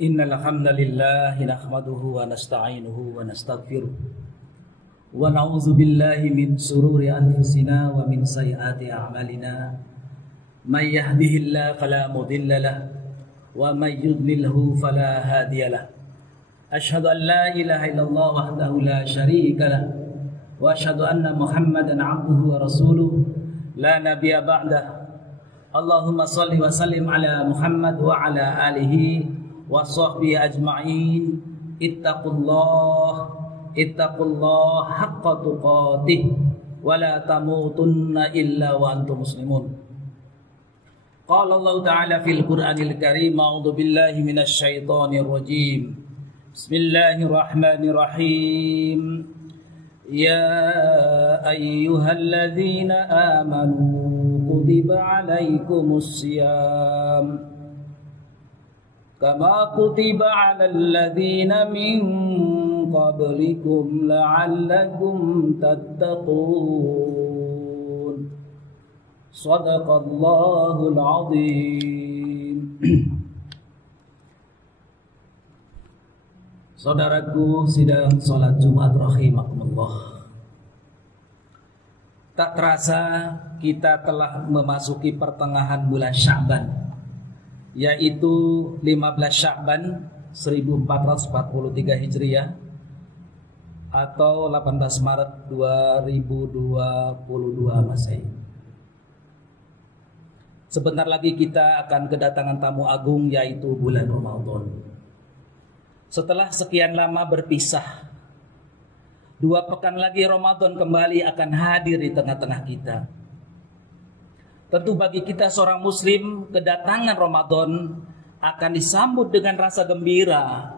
Innal hamdalillah nahmaduhu wa nasta'inuhu wa nastaghfiruh wa na'udzu billahi min sururi anfusina wa min sayyiati a'malina. May yahdihillahu fala mudilla lahu wa may yudlilhu fala hadiyalah. Asyhadu an la ilaha illallah wahdahu la syarika lah wa asyhadu anna Muhammadan 'abduhu wa rasuluh la nabiyya ba'dah. Allahumma shalli wa sallim ala Muhammad wa ala alihi wa sahbihi ajma'in. Ittaqullah haqqa tuqatih wa la tamutunna illa wa antum muslimun. Qala Allah ta'ala fil Qur'anil Karim, a'udzu billahi minasy syaithanir rajim. Bismillahirrahmanirrahim. Ya ayyuhalladzina amanu kutiba 'alaikumus shiyam kama kutiba 'alal ladzina min qablikum la'allakum tattaqun. Shadaqallahul 'azim. Saudaraku sidang salat Jumat rahimakumullah. Tak terasa kita telah memasuki pertengahan bulan Sya'ban, yaitu 15 Sya'ban 1443 Hijriah atau 18 Maret 2022 Masehi. Sebentar lagi kita akan kedatangan tamu agung, yaitu bulan Ramadan. Setelah sekian lama berpisah, 2 pekan lagi Ramadan kembali akan hadir di tengah-tengah kita. Tentu bagi kita seorang muslim, kedatangan Ramadan akan disambut dengan rasa gembira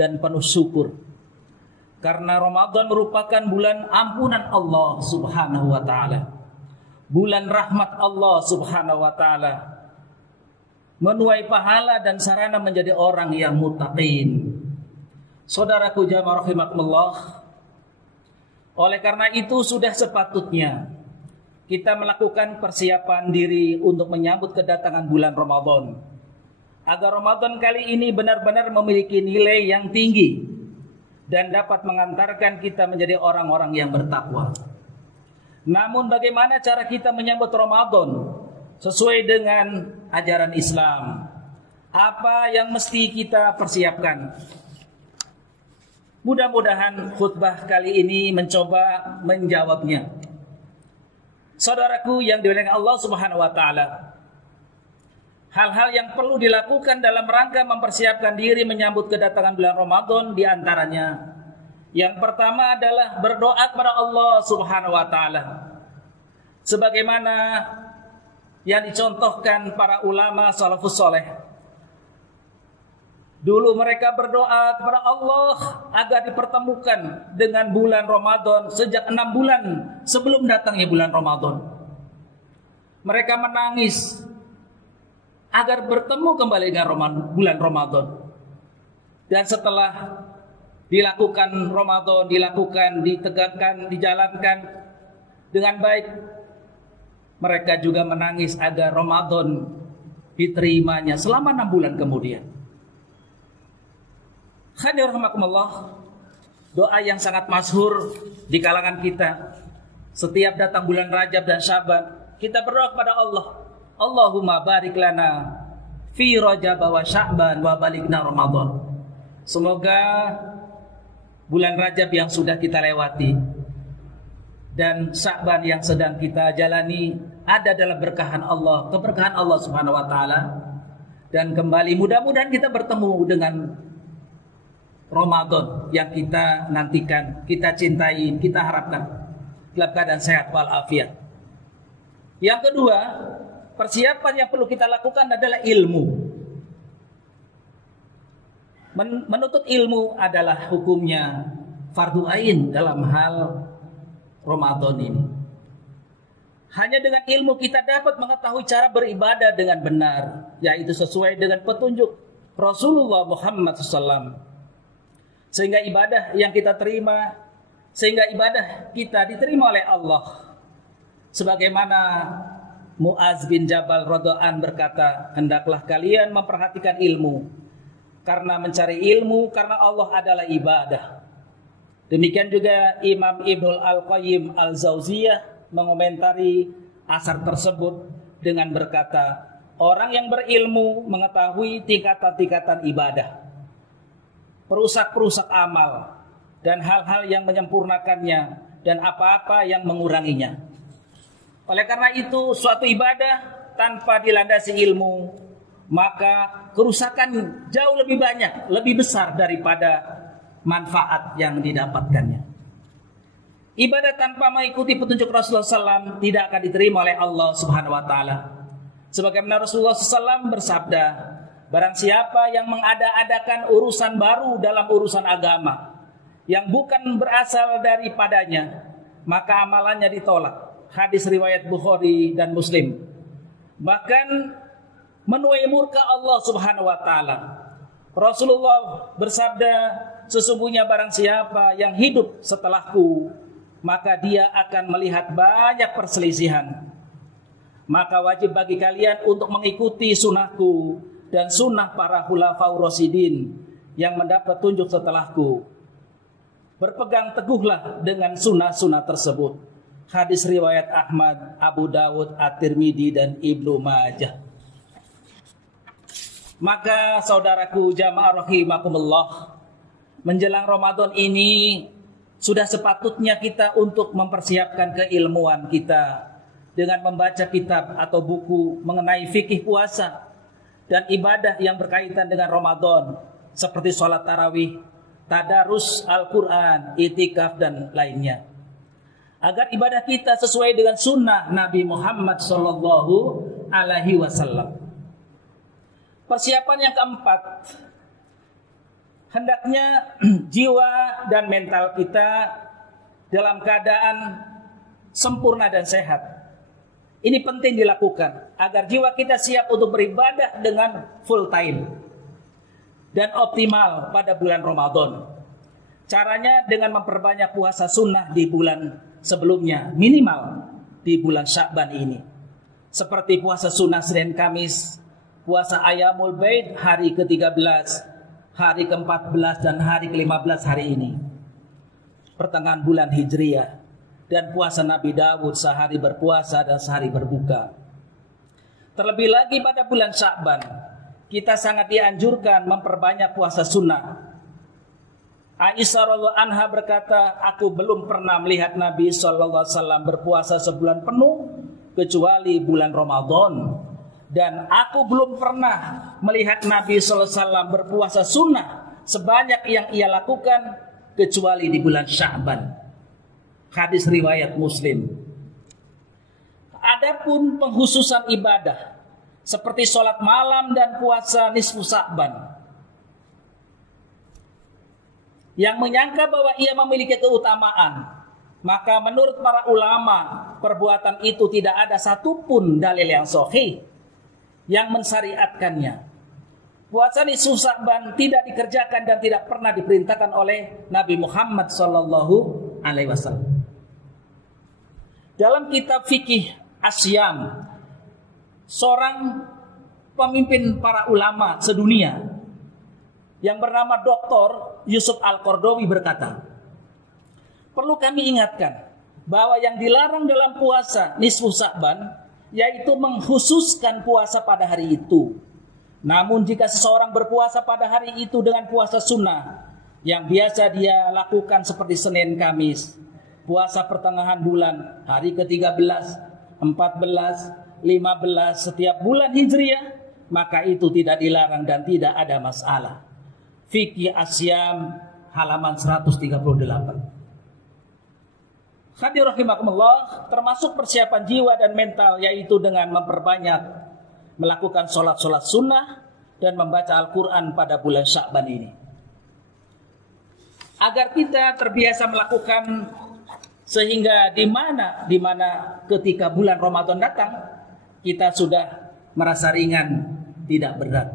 dan penuh syukur. Karena Ramadan merupakan bulan ampunan Allah Subhanahu wa taala. Bulan rahmat Allah Subhanahu wa taala. Menuai pahala dan sarana menjadi orang yang muttaqin. Saudaraku jamaah rahimakumullah, oleh karena itu sudah sepatutnya kita melakukan persiapan diri untuk menyambut kedatangan bulan Ramadan, agar Ramadan kali ini benar-benar memiliki nilai yang tinggi dan dapat mengantarkan kita menjadi orang-orang yang bertakwa. Namun bagaimana cara kita menyambut Ramadan sesuai dengan ajaran Islam? Apa yang mesti kita persiapkan? Mudah-mudahan khutbah kali ini mencoba menjawabnya. Saudaraku yang dimuliakan Allah Subhanahu wa taala, hal-hal yang perlu dilakukan dalam rangka mempersiapkan diri menyambut kedatangan bulan Ramadan di antaranya, yang pertama adalah berdoa kepada Allah Subhanahu wa taala. Sebagaimana yang dicontohkan para ulama salafus saleh. Dulu mereka berdoa kepada Allah agar dipertemukan dengan bulan Ramadan sejak 6 bulan sebelum datangnya bulan Ramadan. Mereka menangis agar bertemu kembali dengan bulan Ramadan. Dan setelah dilakukan Ramadan, ditegakkan, dijalankan dengan baik, mereka juga menangis agar Ramadan diterimanya selama 6 bulan kemudian. Hadirin rahimakumullah, doa yang sangat masyhur di kalangan kita setiap datang bulan Rajab dan Syaban, kita berdoa kepada Allah, Allahumma barik lana fi Rajab wa Sya'ban wa balighna Ramadan. Semoga bulan Rajab yang sudah kita lewati dan Sya'ban yang sedang kita jalani ada dalam berkahan Allah, keberkahan Allah Subhanahu wa taala, dan kembali mudah-mudahan kita bertemu dengan Ramadan yang kita nantikan, kita cintai, kita harapkan dalam keadaan sehat walafiat. Yang kedua, persiapan yang perlu kita lakukan adalah ilmu. Menuntut ilmu adalah hukumnya fardu ain dalam hal Ramadan ini. Hanya dengan ilmu kita dapat mengetahui cara beribadah dengan benar, yaitu sesuai dengan petunjuk Rasulullah Muhammad SAW. Sehingga ibadah kita diterima oleh Allah. Sebagaimana Mu'az bin Jabal radhiyallahu anhu berkata, hendaklah kalian memperhatikan ilmu, karena mencari ilmu, karena Allah adalah ibadah. Demikian juga Imam Ibnul Al-Qayyim Al-Zauziyah mengomentari asar tersebut dengan berkata, orang yang berilmu mengetahui tingkatan-tingkatan ibadah, perusak-perusak amal, dan hal-hal yang menyempurnakannya, dan apa-apa yang menguranginya. Oleh karena itu, suatu ibadah tanpa dilandasi ilmu, maka kerusakan jauh lebih banyak, lebih besar daripada manfaat yang didapatkannya. Ibadah tanpa mengikuti petunjuk Rasulullah SAW tidak akan diterima oleh Allah Subhanahu Wa Taala. Sebagaimana Rasulullah SAW bersabda, barang siapa yang mengada-adakan urusan baru dalam urusan agama yang bukan berasal daripadanya, maka amalannya ditolak. Hadis riwayat Bukhari dan Muslim. Bahkan menuai murka Allah Subhanahu Wa Taala. Rasulullah bersabda, sesungguhnya barang siapa yang hidup setelahku, maka dia akan melihat banyak perselisihan. Maka wajib bagi kalian untuk mengikuti sunnahku dan sunnah para khulafaur rasyidin yang mendapat tunjuk setelahku. Berpegang teguhlah dengan sunnah-sunnah tersebut. Hadis riwayat Ahmad, Abu Dawud, At-Tirmidzi dan Ibnu Majah. Maka saudaraku jamaah rahimakumullah, menjelang Ramadan ini sudah sepatutnya kita untuk mempersiapkan keilmuan kita dengan membaca kitab atau buku mengenai fikih puasa dan ibadah yang berkaitan dengan Ramadan seperti sholat tarawih, tadarus Al-Quran, itikaf dan lainnya, agar ibadah kita sesuai dengan sunnah Nabi Muhammad SAW. Persiapan yang keempat, hendaknya jiwa dan mental kita dalam keadaan sempurna dan sehat. Ini penting dilakukan agar jiwa kita siap untuk beribadah dengan full time dan optimal pada bulan Ramadan. Caranya dengan memperbanyak puasa sunnah di bulan sebelumnya, minimal di bulan Sya'ban ini. Seperti puasa sunnah Senin Kamis, puasa Ayyamul Baid hari ke-13, hari ke-14 dan hari ke-15 hari ini, pertengahan bulan Hijriah, dan puasa Nabi Dawud sehari berpuasa dan sehari berbuka. Terlebih lagi pada bulan Sya'ban, kita sangat dianjurkan memperbanyak puasa sunnah. Aisyah radhiyallahu anha berkata, aku belum pernah melihat Nabi SAW berpuasa sebulan penuh kecuali bulan Ramadan. Dan aku belum pernah melihat Nabi SAW berpuasa sunnah sebanyak yang ia lakukan kecuali di bulan Sya'ban. Hadis riwayat Muslim. Adapun pengkhususan ibadah seperti sholat malam dan puasa nisfu Sya'ban, yang menyangka bahwa ia memiliki keutamaan, maka menurut para ulama perbuatan itu tidak ada satupun dalil yang sahih yang mensyariatkannya. Puasa nisfu Sya'ban tidak dikerjakan dan tidak pernah diperintahkan oleh Nabi Muhammad SAW. Dalam kitab fikih Asyam, seorang pemimpin para ulama sedunia yang bernama Dr. Yusuf Al-Qaradawi berkata, perlu kami ingatkan bahwa yang dilarang dalam puasa nisfu Sya'ban yaitu mengkhususkan puasa pada hari itu. Namun jika seseorang berpuasa pada hari itu dengan puasa sunnah yang biasa dia lakukan seperti Senin Kamis, puasa pertengahan bulan, hari ke-13, 14, 15 setiap bulan Hijriah, maka itu tidak dilarang dan tidak ada masalah. Fikih Asyam halaman 138. Hadirin rahimakumullah, termasuk persiapan jiwa dan mental yaitu dengan memperbanyak melakukan sholat-sholat sunnah dan membaca Al-Quran pada bulan Sya'ban ini. Agar kita terbiasa melakukan sehingga di mana ketika bulan Ramadan datang kita sudah merasa ringan, tidak berat.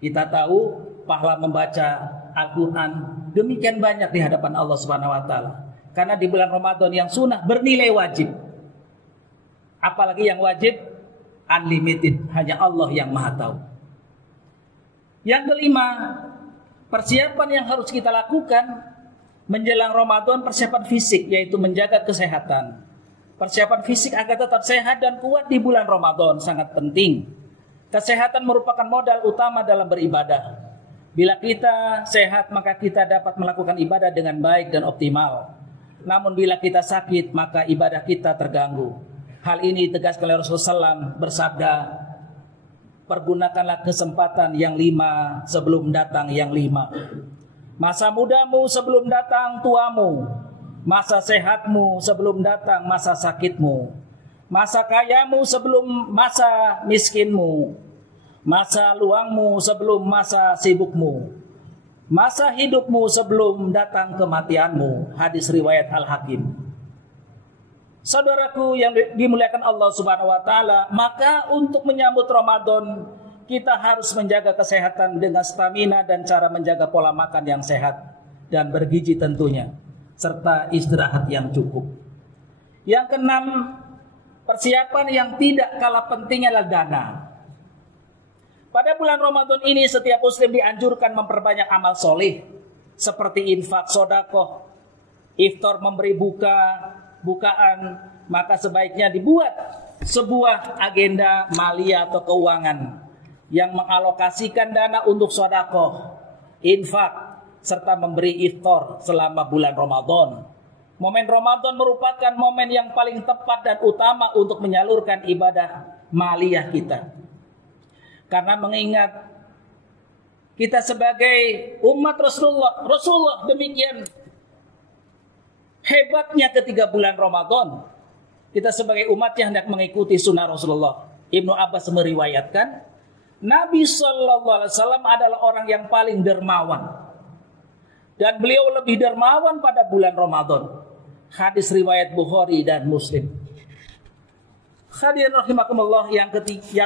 Kita tahu pahala membaca Al-Quran demikian banyak di hadapan Allah Subhanahu Wa Taala. Karena di bulan Ramadan yang sunnah bernilai wajib. Apalagi yang wajib unlimited, hanya Allah yang Maha tahu. Yang kelima, persiapan yang harus kita lakukan menjelang Ramadan, persiapan fisik, yaitu menjaga kesehatan. Persiapan fisik agar tetap sehat dan kuat di bulan Ramadan sangat penting. Kesehatan merupakan modal utama dalam beribadah. Bila kita sehat, maka kita dapat melakukan ibadah dengan baik dan optimal. Namun bila kita sakit, maka ibadah kita terganggu. Hal ini ditegaskan oleh Rasulullah SAW bersabda, pergunakanlah kesempatan yang 5 sebelum datang yang 5. Masa mudamu sebelum datang tuamu. Masa sehatmu sebelum datang masa sakitmu. Masa kayamu sebelum masa miskinmu. Masa luangmu sebelum masa sibukmu. Masa hidupmu sebelum datang kematianmu. Hadis riwayat Al-Hakim. Saudaraku yang dimuliakan Allah Subhanahu wa taala, maka untuk menyambut Ramadan kita harus menjaga kesehatan dengan stamina dan cara menjaga pola makan yang sehat dan bergizi tentunya, serta istirahat yang cukup. Yang keenam, persiapan yang tidak kalah pentingnya adalah dana. Pada bulan Ramadan ini setiap muslim dianjurkan memperbanyak amal soleh seperti infak, sedekah, iftar, memberi bukaan, maka sebaiknya dibuat sebuah agenda malia atau keuangan yang mengalokasikan dana untuk sedekah, infak, serta memberi iftar selama bulan Ramadan. Momen Ramadan merupakan momen yang paling tepat dan utama untuk menyalurkan ibadah maliyah kita. Karena mengingat kita sebagai umat Rasulullah demikian hebatnya ketika bulan Ramadan. Kita sebagai umat yang hendak mengikuti sunnah Rasulullah. Ibnu Abbas meriwayatkan, Nabi SAW adalah orang yang paling dermawan. Dan beliau lebih dermawan pada bulan Ramadan. Hadis riwayat Bukhari dan Muslim. Hadirin rahimakumullah, yang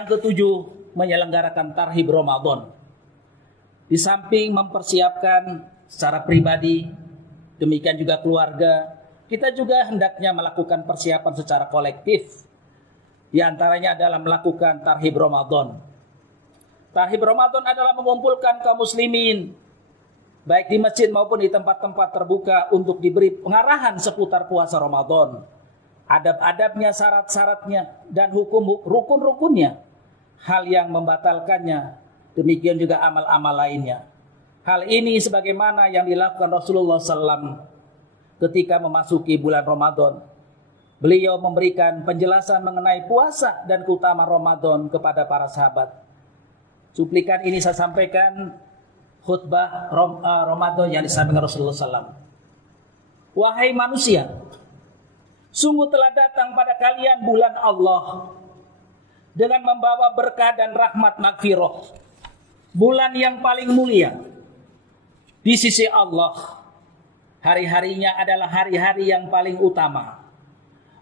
ketujuh, menyelenggarakan tarhib Ramadan. Di samping mempersiapkan secara pribadi, demikian juga keluarga, kita juga hendaknya melakukan persiapan secara kolektif. Di antaranya adalah melakukan tarhib Ramadan. Tarhib Ramadan adalah mengumpulkan kaum muslimin, baik di masjid maupun di tempat-tempat terbuka, untuk diberi pengarahan seputar puasa Ramadan. Adab-adabnya, syarat-syaratnya, dan hukum rukun-rukunnya. Hal yang membatalkannya, demikian juga amal-amal lainnya. Hal ini sebagaimana yang dilakukan Rasulullah SAW ketika memasuki bulan Ramadan. Beliau memberikan penjelasan mengenai puasa dan keutamaan Ramadan kepada para sahabat. Cuplikan ini saya sampaikan khutbah Ramadan yang disampaikan Rasulullah SAW. Wahai manusia, sungguh telah datang pada kalian bulan Allah dengan membawa berkah dan rahmat magfirah. Bulan yang paling mulia di sisi Allah. Hari-harinya adalah hari-hari yang paling utama.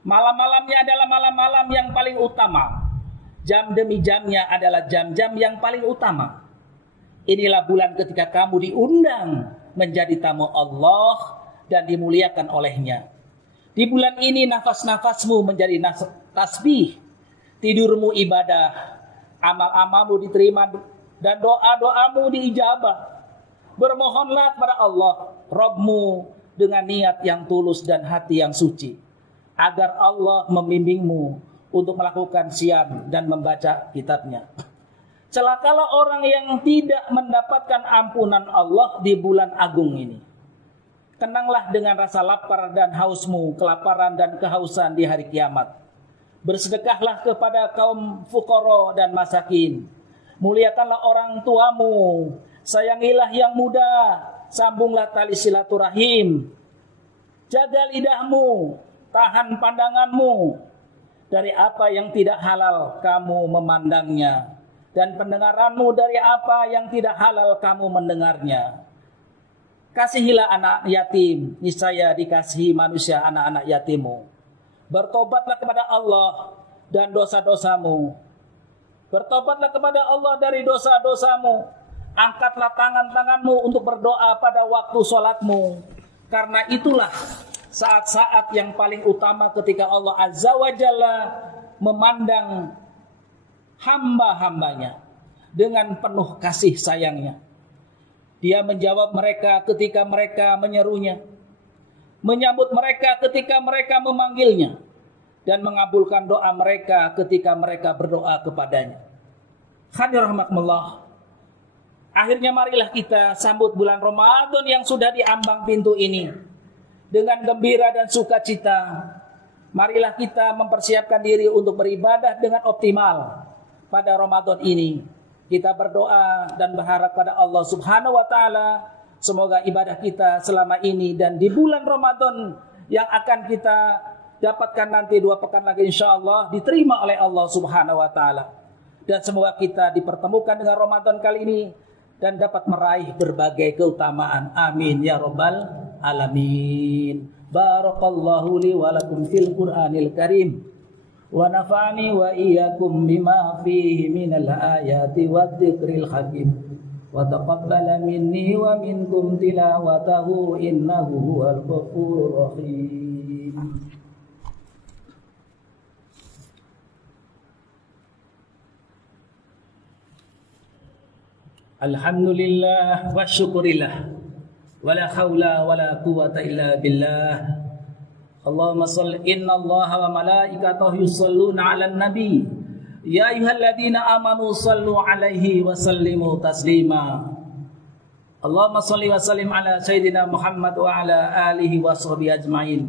Malam-malamnya adalah malam-malam yang paling utama. Jam demi jamnya adalah jam-jam yang paling utama. Inilah bulan ketika kamu diundang menjadi tamu Allah dan dimuliakan olehnya. Di bulan ini nafas-nafasmu menjadi tasbih, tidurmu ibadah, amal-amalmu diterima, dan doa-doamu diijabah. Bermohonlah kepada Allah, Rabbmu, dengan niat yang tulus dan hati yang suci, agar Allah membimbingmu untuk melakukan siam dan membaca kitabnya. Celakalah orang yang tidak mendapatkan ampunan Allah di bulan agung ini. Kenanglah dengan rasa lapar dan hausmu, kelaparan dan kehausan di hari kiamat. Bersedekahlah kepada kaum fuqara dan masakin. Muliakanlah orang tuamu. Sayangilah yang muda. Sambunglah tali silaturahim. Jaga lidahmu. Tahan pandanganmu. Dari apa yang tidak halal kamu memandangnya. Dan pendengaranmu dari apa yang tidak halal kamu mendengarnya. Kasihilah anak yatim. Niscaya dikasihi manusia anak-anak yatimmu. Bertobatlah kepada Allah dan dosa-dosamu. Bertobatlah kepada Allah dari dosa-dosamu. Angkatlah tangan-tanganmu untuk berdoa pada waktu sholatmu. Karena itulah saat-saat yang paling utama ketika Allah Azza wa Jalla memandang hamba-hambanya dengan penuh kasih sayangnya. Dia menjawab mereka ketika mereka menyerunya, menyambut mereka ketika mereka memanggilnya, dan mengabulkan doa mereka ketika mereka berdoa kepadanya. Hadirin rahimakumullah. Akhirnya marilah kita sambut bulan Ramadan yang sudah diambang pintu ini dengan gembira dan sukacita. Marilah kita mempersiapkan diri untuk beribadah dengan optimal pada Ramadan ini. Kita berdoa dan berharap pada Allah Subhanahu wa taala, semoga ibadah kita selama ini dan di bulan Ramadan yang akan kita dapatkan nanti 2 pekan lagi insyaallah diterima oleh Allah Subhanahu wa taala. Dan semoga kita dipertemukan dengan Ramadan kali ini dan dapat meraih berbagai keutamaan. Amin ya rabbal alamin. Barakallahu li wa lakum fil Qur'anil Karim. Wa nafa'ani wa iyyakum bima fihi minal ayati wadh-dhikril hakim. Wa taqabbala minni wa minkum tilawatahu innahu huwal ghafurur rahim. Alhamdulillah wa syukurillah wa la hawla wa la quwwata illa billah. Allahumma salli inna Allaha wa malaikatahu yusalluna 'alan nabi ya ayyuhalladzina amanu sallu 'alaihi wa sallimu taslima. Allahumma salli wa sallim ala sayyidina Muhammad wa ala alihi wa sahbihi ajmain.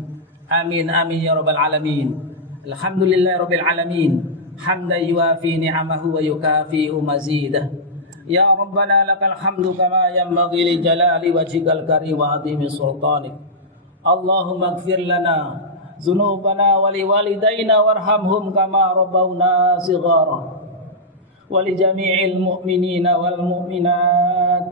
Amin amin ya rabbal alamin. Alhamdulillahi rabbil alamin. Hamdan yuwafi ni'amahu wa yukafi'u mazidah. Ya Rabbana lakal hamdu kama yanbaghi li jalali wajhikal karim wa 'azimi sultanik. Allahumma ighfir lana dzunubana wa liwalidayna warhamhum kama rabbawna shighara wa li jami'il mu'minina wal mu'minat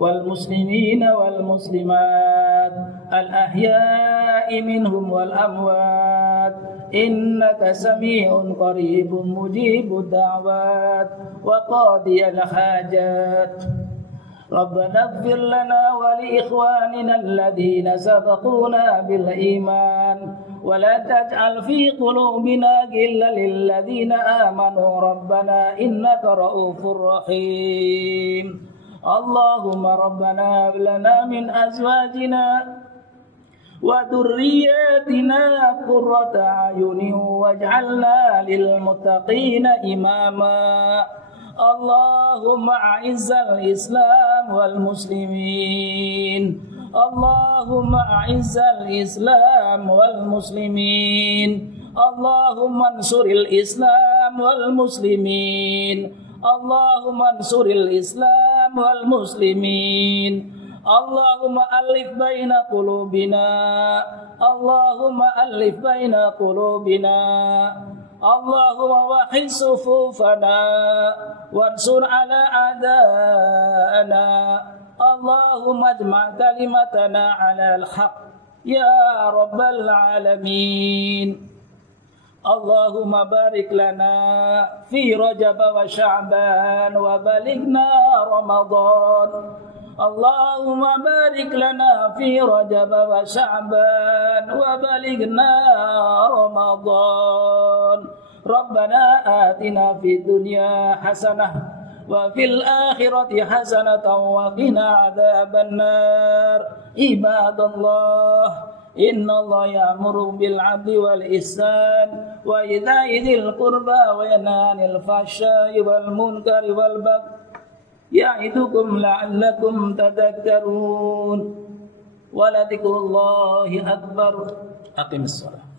wal muslimina wal muslimat al ahya'i minhum wal amwat innaka sami'un qaribun mujibud da'wat wa qadiyal hajat. Rabbana ighfir lana wa li ikhwanina alladhina sabaquna bil iman wa la taj'al fi qulubina ghillan lil ladzina amanu rabbana innaka ra'ufur rahim. Allahumma rabbana hab lana min azwajina wa dhurriyyatina qurrata a'yunin waj'alna lil muttaqina imama. Allahumma a'izzal Islam wal muslimin. Allahumma a'izzal Islam wal muslimin. Allahumma ansuril Islam wal muslimin. Allahumma ansuril Islam wal muslimin. Allahumma alif baina qulubina. Allahumma alif baina qulubina. Allahumma wahid sufufana wansur ala a'da'ana. Allahumma ajma' kalimatana ala al-haq ya rabbal alamin. Allahumma barik lana fi Rajab wa Sya'ban wa balighna Ramadan. Allahumma barik lana fi Rajab wa Sya'ban wa balighna Ramadan. Rabbana atina fid dunya hasanah wa fil akhirati hasanatan wa qina adzabannar. Ibadallah, innallaha ya'muru bil 'adli wal ihsan wa ita'i dzil qurba wa yanha 'anil fahsya'i wal munkari wal baghi ya'idukum la'allakum tadhakkarun. Wa la dzikrullahi akbar. Aqimis shalah.